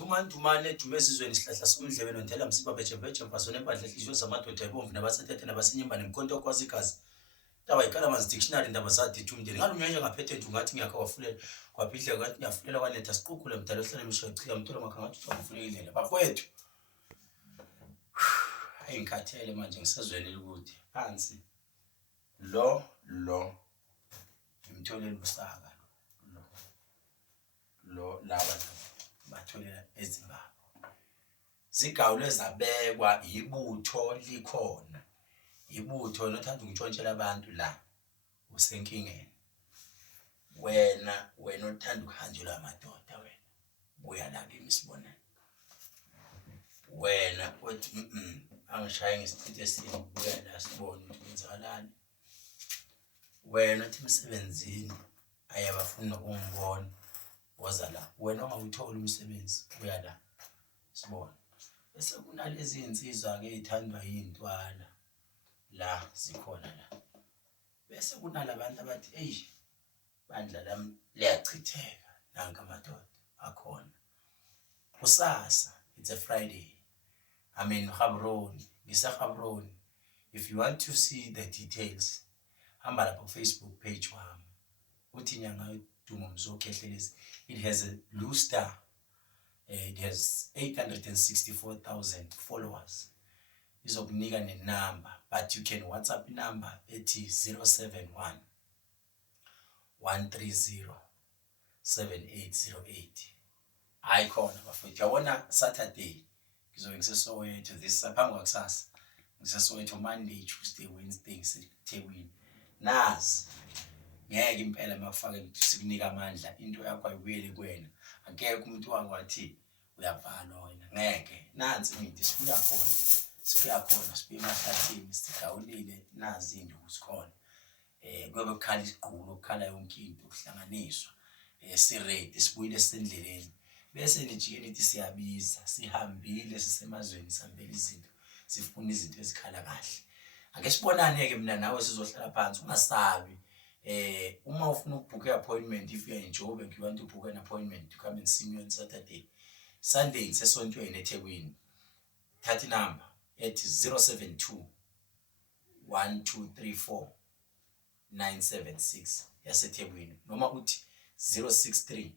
Thumane dumezizweni sihlahla somdlebe nontela msiba bheje mbasone empahla ehlizwe zamadoda ebomvu nabasethethe nabasenyimba nemkhonto okwazi igazi. Taba ikalamazi dictionary ndaba zathi umndeni ngalunyanya ngaphethe nje ngathi ngiyakha wafulela kwaphihla ngathi ngiyafulela kwaletha siqukhule mdala ohlala emshaqila mthola makha ngathi ufanele bafowethu. Hayi ngikhathele manje ngisezweni elikude phansi lo ngimtholela usaka lo laba batholela eZimbabwe zigawule zabekwa ibutho likhona ibutho nothanda ukuntshontshela abantu la usenkingeni wena uthanda ukuhanjelwa amadoda wena buya la kimi sibonene wena uthi angishaya ngesithithe esini buya la sibone ukuthi kwenzakalani wena uthi emsebenzini ayabafuna ukungibona woza la wena ongawuthola umsebenzi buya la sibone bese kunalezi insizwa ke ezithandwa yintwala la zikhona la bese kunalabantu abathi hey bandla lami liyachitheka nanka madoda akhona kusasa it's a Friday I'm in Gaborone ngiseGaborone if you want to see the details hamba lapha ku Facebook page wami uthi nyanga Dumo Mzokhehlelezi it has a blue star it has 864,000 followers izokunika nenumber but you can WhatsApp number ethi 071 130 7808 icona bafethu yabona Saturday ngizobe ngiseSoweto this phambi kwakusasa ngiseSoweto Monday Tuesday Wednesday ngiseThekwini nazi ngeke impela makufake sikunika amandla into yakho ayibuyele kuwena angeke umuntu wakwathi uyavala wena ngeke nansi ngithi sibuya khona sibuya emahlathini sigawulile nazi induku sikhona kube kukhala isiqulu ukukhala yonke into ukuhlanganiswa si ready sibuyile sendleleni bese nijike nithi siyabiza sihambile sisemazweni sihambele izinto sifuna izinto ezikhala kahle ake sibonane ke mina nawe sizohlala phansi ungasabi uma ufuna ukubhook appointment if you are in Joburg you want to book an appointment to come and see me on Saturday Sunday ngisesontweni eThekwini thathi number ethi 072 1234 976 yaseThekwini noma uthi 063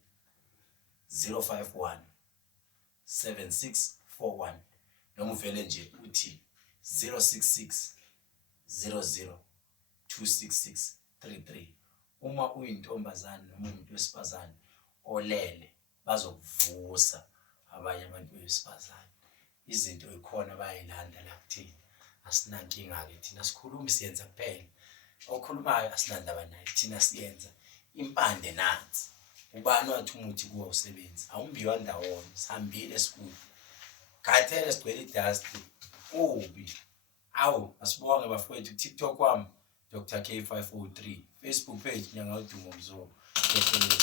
051 7641 noma uvele nje uthi 066 00 26633 uma uyintombazana noma umuntu wesifazane olele bazokuvusa abanye abantu besifazane izinto ikhona bayilanda la kuthina asinankinga ke thina sikhuluma siyenza kuphela okhulumayo asilandaba naye thina siyenza impande nansi ubani wathi umuthi kuwa usebenza awumbiwa ndawonye sihambile esikhulu khathele sigcwele idust ubi awu asibonge bafowethu TikTok wami Dr K503 Facebook page nyanga uDumo Mzokhehlelezi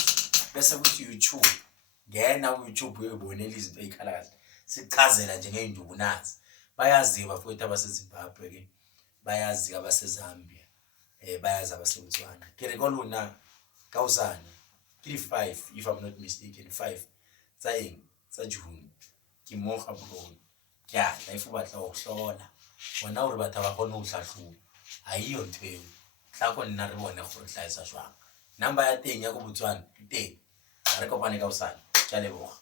bese kuthi YouTube ngena ku YouTube uyobonela izinto ezikhala kahle sichazela nje ngeinduku nazi bayazi bafowethu abaseZimbabwe ke bayazi abaseZambia bayazi abaseBotswana Kerekoluna Kausana 35 if I'm not mistaken 5 sa June ke mo Gaborone ya life batla ukuhlola wona uri batha ba khona uhlahluba ayiyo ntwe hlako nna re bone go hlaisa jwang number ya teng ya go Botswana teng re kopane Kausana ke a leboga